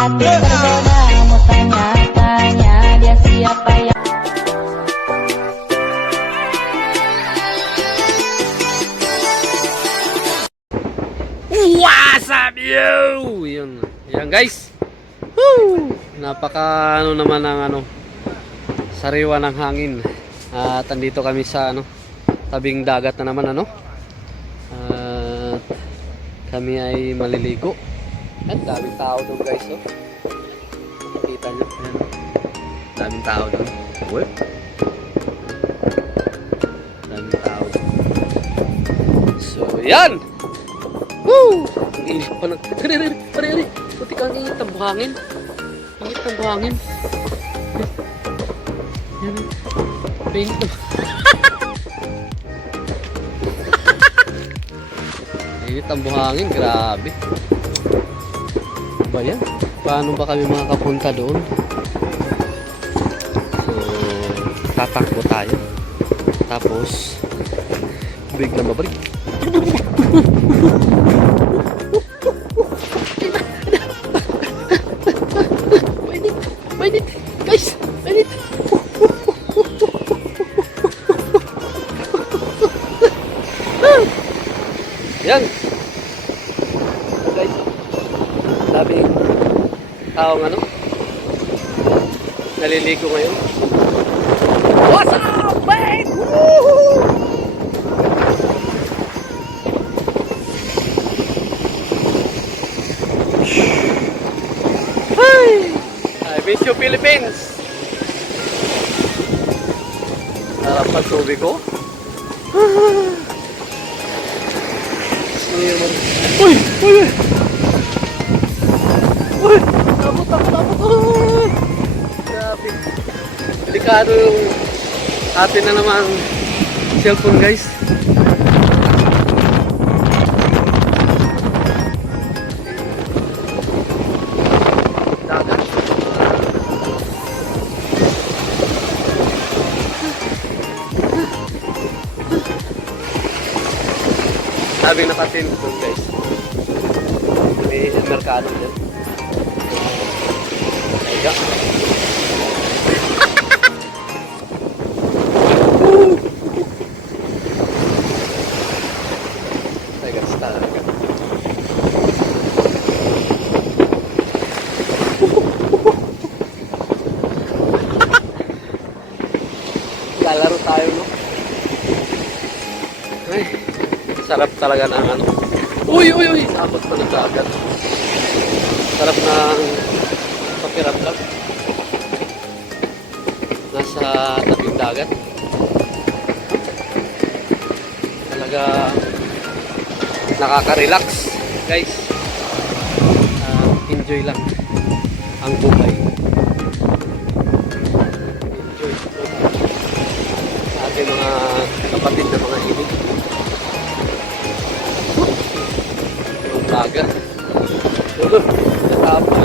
hati tergoda, mau tanya-tanya dia siapa yang What's up yo? Yun. Yan guys. Woo! Napaka ano naman ang sariwa ng hangin. At andito kami sa tabing dagat na naman At kami ay maliligo. At daming tao doon guys Nakita nyo. Ayan, daming tao doon. Uy. Daming tao doon. So yan. Woo! Ang init pa ng... Pare. Puti ka ang init ng buhangin. Init ng buhangin. Yan. Paint na. Init ang buhangin. Grabe. Ba yan? Paano ba kami makakapunta doon? So, tatakbo tayo. Tapos, biglang babalik. Mainit guys, mainit. Yan guys, daming taong naliligo ngayon. What's up man? Woohoo! I miss you Philippines. Sarap ng tubig ko. Uy! Tapos. Grabe. Delikado yung atin na naman cellphone guys. Sabing nakatin doon guys. May merkado dyan. Ayga. Ayga, talaga. Lalaro tayo Ay. Sarap talaga ng Uy! Takot pa ng dagat. Sarap ng pakiramdam. Nasa tabing dagat. Talaga nakaka-relax guys. Enjoy lang ang buhay. Enjoy sa ating mga kapatid na mga hilig. Dagat. Natapon.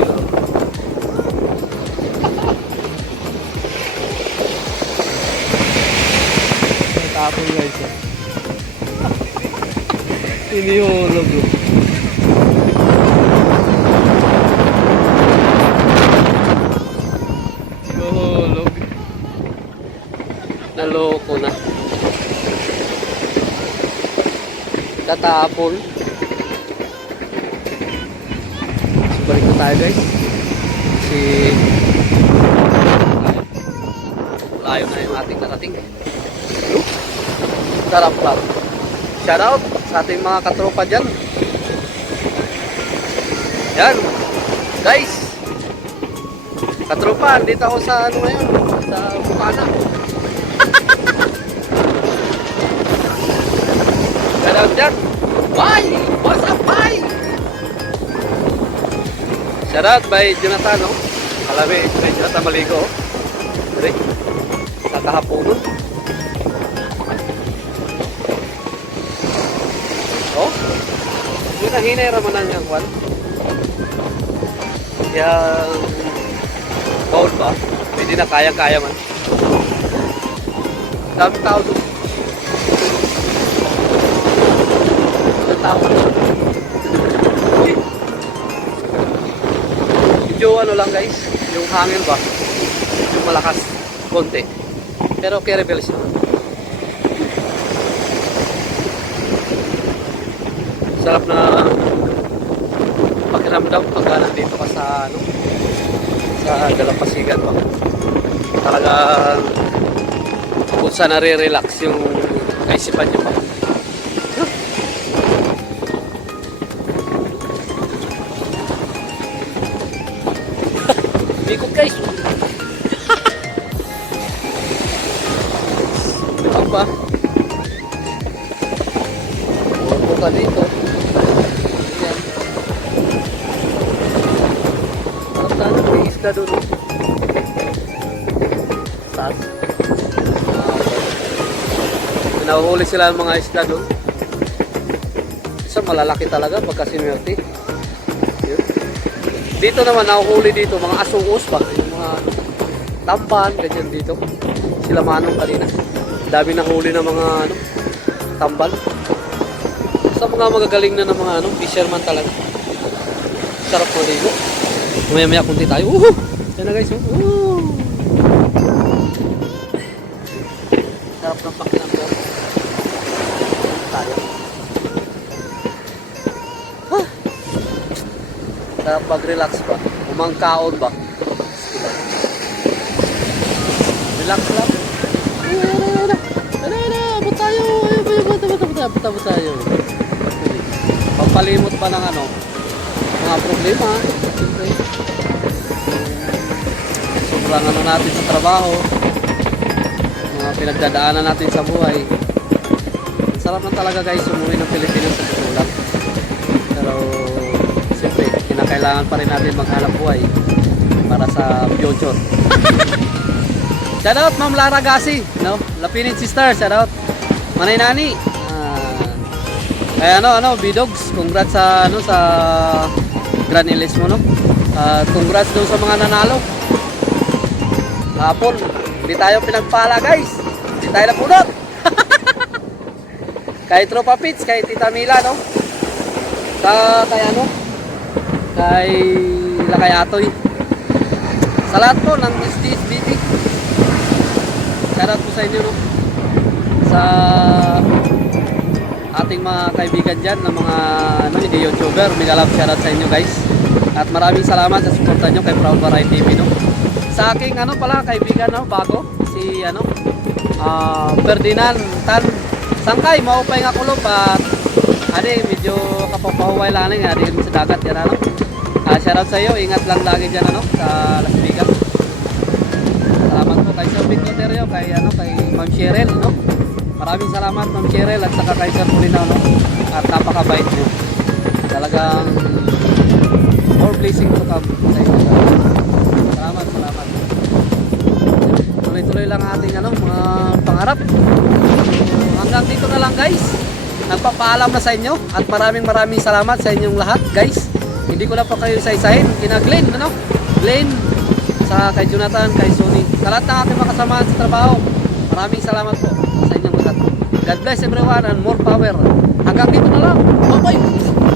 Natapon guys. Inihulog. Nahulog. Naloko na. Tatapon. Balik na tayo guys kasi layo na yung ating narating. Sarap lang. Shout out sa ating mga katropa dyan. Yan guys, katropa, dito ako sa ngayon sa Bukana. Shout out dyan. Bye! What's up bye? Shoutout by Jonathan Alami, by Jonathan Maligo Dere, sa kahaponon. Yun na hinay ramanan niyang kwan. Yung bowl ba? Hindi na kaya-kaya man. Daming tao doon. Daming tao doon. Medyo ano lang guys, yung hangin ba, yung malakas, konti. Pero carryable siya. Sarap na pakiramdam pagka nandito ka sa ano, sa dalampasigan ba. Talagang kung saan nare-relax yung kaisipan niyo ba. Ikot guys. Ano ba? Upo ka dito. Ayan. Parang saan may isda doon. Saan? Nahuhuli sila ng mga isda doon. Isa malalaki talaga pagka sinuwerte. Yun. Dito naman nahuhuli dito mga asungos ba, yung mga tamban ganyan dito. Sila manong kanina. Dami nahuli ng mga ano, tambal. Sa mga magagaling na ng mga ano, fisherman talaga. Sarap mo dito. Maya-maya kunti tayo. Yan na guys. Sarap ng pakinamdam. Tayo. Sarap mag-relax ba? Umangkaon ba? Relax lang. Abot tayo. Abot tayo. Pampalimot pa ng ano, mga problema. Siyempre. Sobrang ano natin sa trabaho. Mga pinagdadaanan natin sa buhay. Sarap na talaga guys umuwi ng Pilipinas sa totoo. Pero siyempre, kinakailangan pa rin natin maghanap buhay para sa future. Shout out Ma'am Lara Gasi, no? Lapinit Sister, shout out. Manay Nani. Kaya Bidogs, congrats sa sa Grand Ilis mo, no? Congrats doon sa mga nanalo. Hapon, hindi tayo pinagpala, guys. Hindi tayo napunot. Kay Tropa Pits, kay Tita Mila, no? Kay Lakay Atoy. Sa lahat po ng STSBT. Shoutout po sa inyo, no? Sa ating mga kaibigan dyan na mga hindi YouTuber, mega love shoutout sa inyo guys. At maraming salamat sa suporta nyo kay Proud Variety TV, no? Sa aking kaibigan, no, bago si Ferdinand Tan Sangkay, maupay nga kulog at medyo kapapahuway lang sa dagat yan, ano. Shoutout sa iyo, ingat lang lagi dyan, sa Las Vegas. Salamat po kay Sir Victor Terio, kay Ma'am Cheryl, no. Maraming salamat Ma'am Cheryl at saka kay Sir Pulinaw, no. At napakabait niyo. Talagang more blessing to come sa inyo. Salamat. Tuloy-tuloy lang ating mga pangarap. Hanggang dito na lang guys. Nagpapaalam na sa inyo at maraming salamat sa inyong lahat guys. Hindi ko na pa kayo isa-isahin. Kina Glenn, Glenn, sa kay Jonathan, kay Sony. Sa lahat ng ating mga kasamahan sa trabaho. Maraming salamat po sa inyong lahat. God bless everyone and more power. Hanggang dito na lang. Bye-bye.